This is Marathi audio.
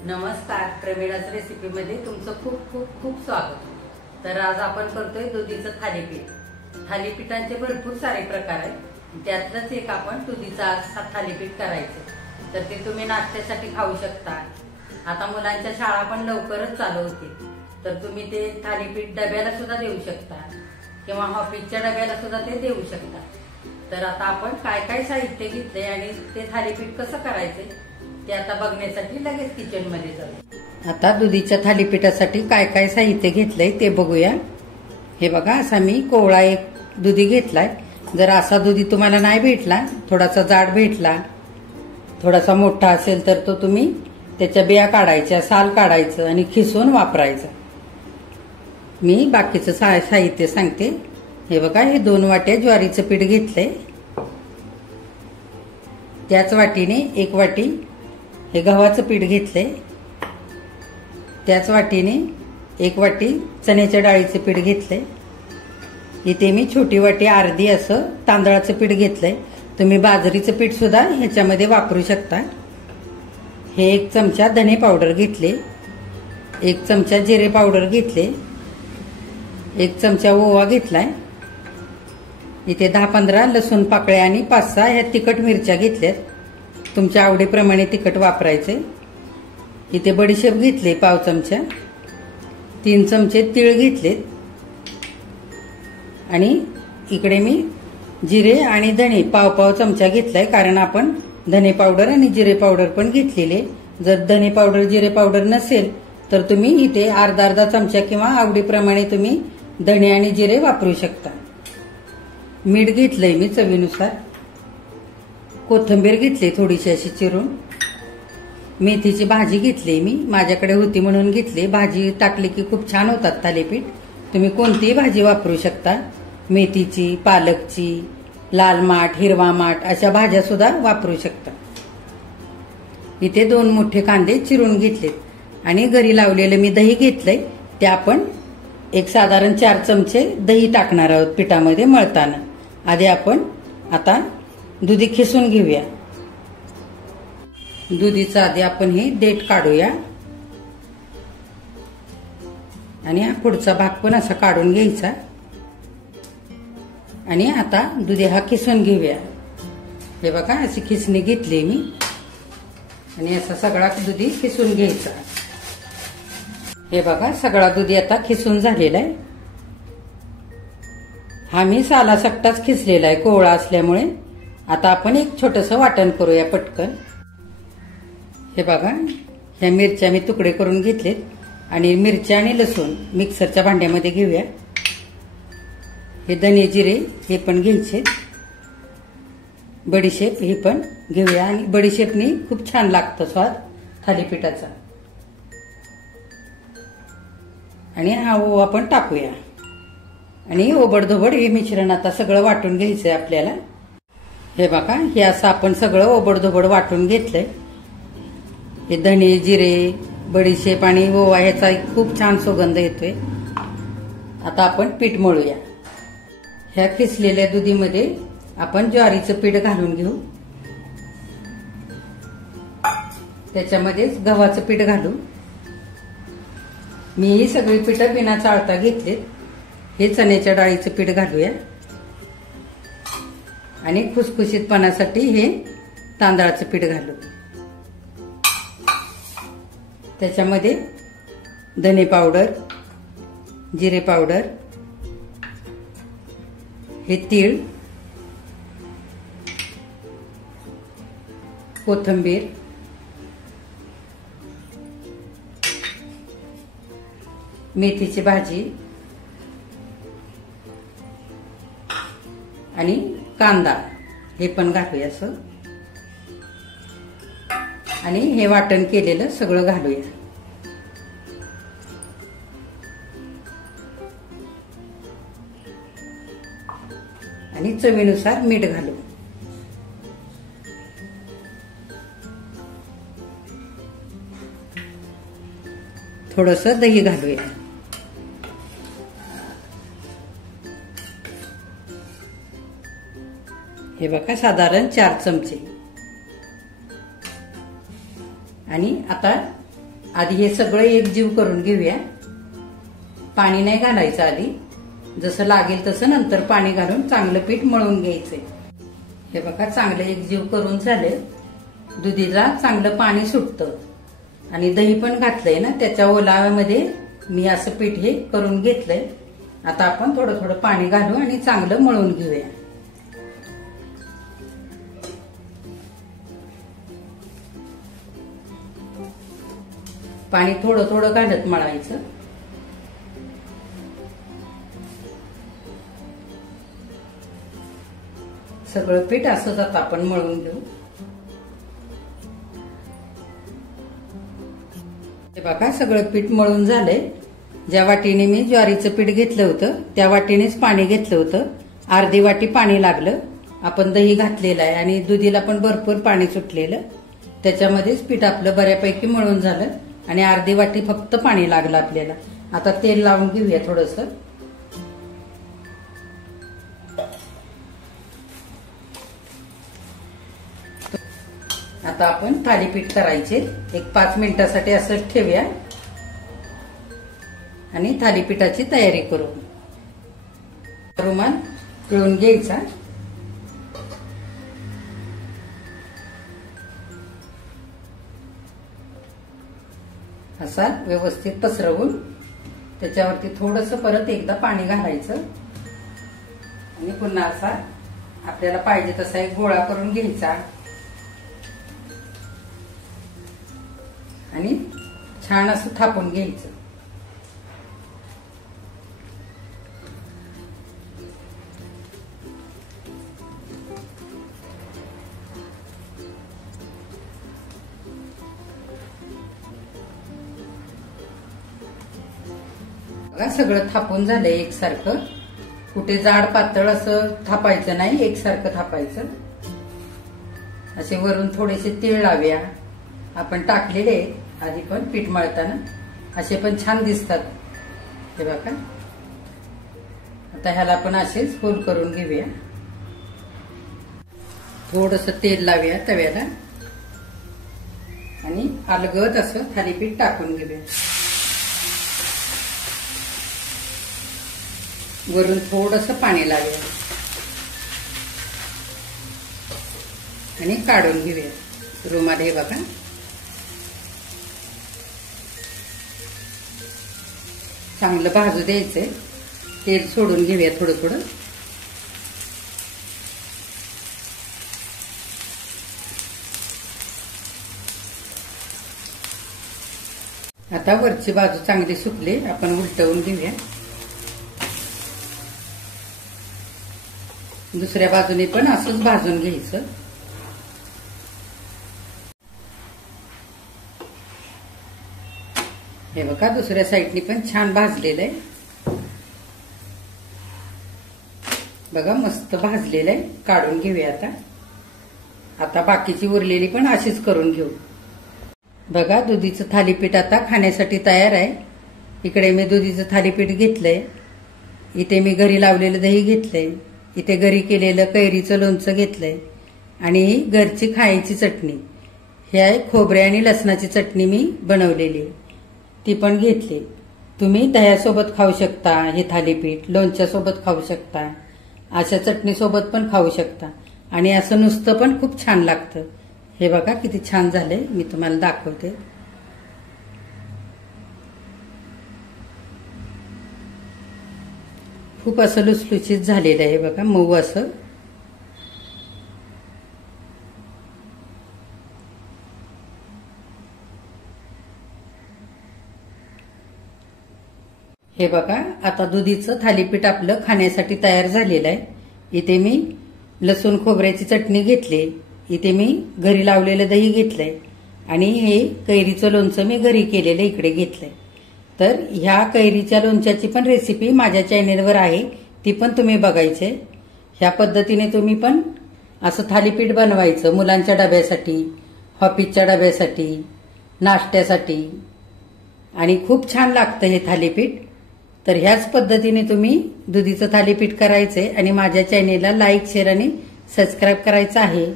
नमस्कार, प्रवीणाच रेसिपीमध्ये तुमचं खूप खूप खूप स्वागत। तर आज आपण करतोय दुधीचं थालीपीठ। थालीपीठांचे भरपूर सारे प्रकार आहेत, त्यातलंच एक आपण दुधीचा थालीपीठ करायचं। तर ते तुम्ही नाश्त्यासाठी खाऊ शकता। आता मुलांच्या शाळा पण लवकरच चालू होतील, तर तुम्ही ते थालीपीठ डब्याला सुद्धा देऊ शकता किंवा ऑफिसच्या डब्याला सुद्धा ते देऊ शकता। तर आता आपण काय काय साहित्य घेतले आणि ते थालीपीठ कसं करायचे ते आता बघण्यासाठी लगेच किचन मध्ये जाऊ। आता दुधीच्या थालीपीठासाठी काय काय साहित्य घेतलंय ते बघूया। हे बघा, असा मी कोवळा एक दुधी घेतलाय। जर असा दुधी तुम्हाला नाही भेटला, थोडासा जाड भेटला, थोडासा मोठा असेल तर तो तुम्ही त्याच्या बिया काढायच्या, साल काढायचं आणि खिसून वापरायचं। मी बाकीचं साहित्य सांगते। हे बघा, हे 2 वाट्या ज्वारीचं पीठ घेतलंय। त्याच वाटीने 1 वाटी हे गव्हाचं पीठ घेतलंय। त्याच वाटीने 1 वाटी चण्याच्या डाळीचं पीठ घेतलंय। इथे मी छोटी वाटी अर्धी असं तांदळाचं पीठ घेतलंय। तुम्ही बाजरीचं पीठ सुद्धा ह्याच्यामध्ये वापरू शकता। हे 1 चमचा धने पावडर घेतले, 1 चमचा जिरे पावडर घेतले, 1 चमचा ओवा घेतलाय। इथे 10-15 लसूण पाकळ्या आणि 5-6 ह्या तिखट मिरच्या घेतल्यात। तुमच्या आवडीप्रमाणे तिखट वापरायचे। इथे बडीशेप घेतले पाव चमचा, 3 चमचे तीळ घेतलेत आणि इकडे मी जिरे आणि धणे पाव चमचा घेतलाय, कारण आपण धने पावडर आणि जिरे पावडर पण घेतलेले। जर धने पावडर जिरे पावडर नसेल तर तुम्ही इथे अर्धा चमचा किंवा आवडीप्रमाणे तुम्ही धणे आणि जिरे वापरू शकता। मीठ घेतलंय मी चवीनुसार। कोथिंबीर घेतली थोडीशी अशी चिरून। मेथीची भाजी घेतली मी, माझ्याकडे होती म्हणून घेतली। भाजी टाकली की खूप छान होतात थालीपीठ। तुम्ही कोणतीही भाजी वापरू शकता, मेथीची, पालकची, लाल माठ, हिरवा माठ अशा भाज्या सुद्धा वापरू शकता। इथे 2 मोठे कांदे चिरून घेतलेत आणि घरी लावलेलं मी दही घेतलंय। ते आपण एक साधारण 4 चमचे दही टाकणार आहोत पिठामध्ये मळताना। आधी आपण आता दुधी खिसून घेऊया। दुधीचा आधी आपण हे देठ काढूया आणि हा पुढचा भाग पण असा काढून घ्यायचा आणि आता दुधी हा खिसून घेऊया। हे बघा, अशी खिसणी घेतली मी आणि असा सगळा दुधी खिसून घ्यायचा। हे बघा, सगळा दुधी आता खिसून झालेला आहे। हा मी सालासकटाच खिसलेला आहे कोवळा असल्यामुळे। आता आपण एक छोटंसं वाटण करूया पटकन। हे बघा, ह्या मिरच्या मी तुकडे करून घेतलेत आणि मिरच्या आणि लसूण मिक्सरच्या भांड्यामध्ये घेऊया। हे धने जिरे हे पण घ्यायचे, बडीशेप हे पण घेऊया आणि बडीशेपनी खूप छान लागतं स्वाद थालीपीठाचा। आणि हा ओवा पण टाकूया आणि ओबडधोबड हे मिश्रण आता सगळं वाटून घ्यायचंय आपल्याला। हे बघा, हे असं आपण सगळं ओबडधोबड वाटून घेतलंय। हे धने जिरे बडीशेप आणि ओवा ह्याचा खूप छान सुगंध येतोय। आता आपण पीठ मळूया। ह्या खिसलेल्या दुधीमध्ये आपण ज्वारीचं पीठ घालून घेऊ। त्याच्यामध्येच गव्हाचं पीठ घालू। मी ही सगळी पीठं बिना चाळता घेतलीत। हे चण्याच्या डाळीचं पीठ घालूया आणि खुसखुशीतपणासाठी हे तांदळाचं पीठ घालू। त्याच्यामध्ये धने पावडर, जिरे पावडर, हे तीळ, कोथिंबीर, मेथीची भाजी आणि कांदा हे पण घालूया असं आणि हे वाटण केलेलं सगळं घालूया। आणि चवीनुसार मीठ घालू। थोडंसं दही घालूया। हे बघा, साधारण 4 चमचे। आणि आता आधी हे सगळं एकजीव करून घेऊया. पाणी नाही घालायचं आधी, जसं लागेल तसं नंतर पाणी घालून चांगलं पीठ मळून घ्यायचंय. हे बघा चांगलं एकजीव करून झाले. दुधीला चांगलं पाणी सुटतं आणि दही पण घातलंय ना, त्याच्या ओलाव्यामध्ये मी असं पीठ हे करून घेतलंय. आता आपण थोडं थोडं पाणी घालू आणि चांगलं मळून घेऊया. पाणी थोडं थोडं घालत मळायचं. सगळं पीठ असंच आता आपण मळून घेऊ. हे बघा सगळं पीठ मळून झालंय. ज्या वाटीने मी ज्वारीचं पीठ घेतलं होतं त्या वाटीनेच पाणी घेतलं होतं. अर्धी वाटी पाणी लागलं. आपण दही घातलेलं आहे आणि दुधीला पण भरपूर पाणी सुटलेलं. त्याच्यामध्येच पीठ आपलं बऱ्यापैकी मळून झालं आणि अर्धी वाटी फक्त पाणी लागलं आपल्याला. आता तेल लावून घेऊया थोडंसं. आता आपण थालीपीठ करायचे. एक 5 मिनिटासाठी असंच ठेवूया आणि थालीपीठाची तयारी करू. रुमाल पिळून घ्यायचा. असा व्यवस्थित पसरवून त्याच्यावरती थोडंसं परत एकदा पाणी घालायचं आणि पुन्हा असा आपल्याला पाहिजे तसा एक गोळा करून घ्यायचा आणि छान असं थापून घ्यायचं. सगळं थापून झालंय एकसारखं. कुठे जाड पातळ असं थापायचं नाही, एकसारखं थापायचं. असे वरून थोडेसे तीळ लावूया. आपण टाकलेले आधी पण पीठ मळताना, असे पण छान दिसतात. हे बघा आता ह्याला पण असेच होल करून घेऊया. थोडंसं तेल लावूया तव्याला आणि अलगद असं थालीपीठ टाकून घेऊया. वरून थोडंसं पाणी लावूया आणि काढून घेऊया. रुमाल हे बघा चांगलं भाजू द्यायचंय. तेल सोडून घेऊया थोडं थोडं. आता वरची बाजू चांगली सुकली, आपण उलटवून घेऊया. दुसऱ्या बाजूने पण असंच भाजून घ्यायचं. हे बघा दुसऱ्या साईडनी पण छान भाजलेलं आहे. बघा मस्त भाजलेलं आहे. काढून घेऊया आता. आता बाकीची उरलेली पण अशीच करून घेऊ. बघा दुधीचं थालीपीठ आता खाण्यासाठी तयार आहे. इकडे मी दुधीचं थालीपीठ घेतलंय. इथे मी घरी लावलेलं दही घेतलंय. इथे घरी केलेलं कैरीचं लोणचं घेतलंय आणि ही घरची खायची चटणी. हे आहे खोबरे आणि लसणाची चटणी मी बनवलेली, ती पण घेतली. तुम्ही दह्यासोबत खाऊ शकता हे थालीपीठ, लोणच्यासोबत खाऊ शकता, अशा चटणीसोबत पण खाऊ शकता आणि असं नुसतं पण खूप छान लागतं. हे बघा किती छान झालंय, मी तुम्हाला दाखवते. खूप असं लुसलुशीत झालेलं आहे बघा, मऊ असं. हे बघा आता दुधीचं थालीपीठ आपलं खाण्यासाठी तयार झालेलं आहे. इथे मी लसूण खोबऱ्याची चटणी घेतली. इथे मी घरी लावलेलं दही घेतलंय आणि हे कैरीचं लोणचं मी घरी केलेलं इकडे घेतलंय. तर ह्या कैरीच्या लोणच्याची पण रेसिपी माझ्या चॅनेलवर आहे, ती पण तुम्ही बघायची. ह्या पद्धतीने तुम्ही पण असं थालीपीठ बनवायचं मुलांच्या डब्यासाठी, ऑफिसच्या डब्यासाठी, नाश्त्यासाठी आणि खूप छान लागतं हे थालीपीठ. तर ह्याच पद्धतीने तुम्ही दुधीचं थालीपीठ करायचंय आणि माझ्या चॅनेलला लाईक, शेअर आणि सबस्क्राईब करायचं आहे.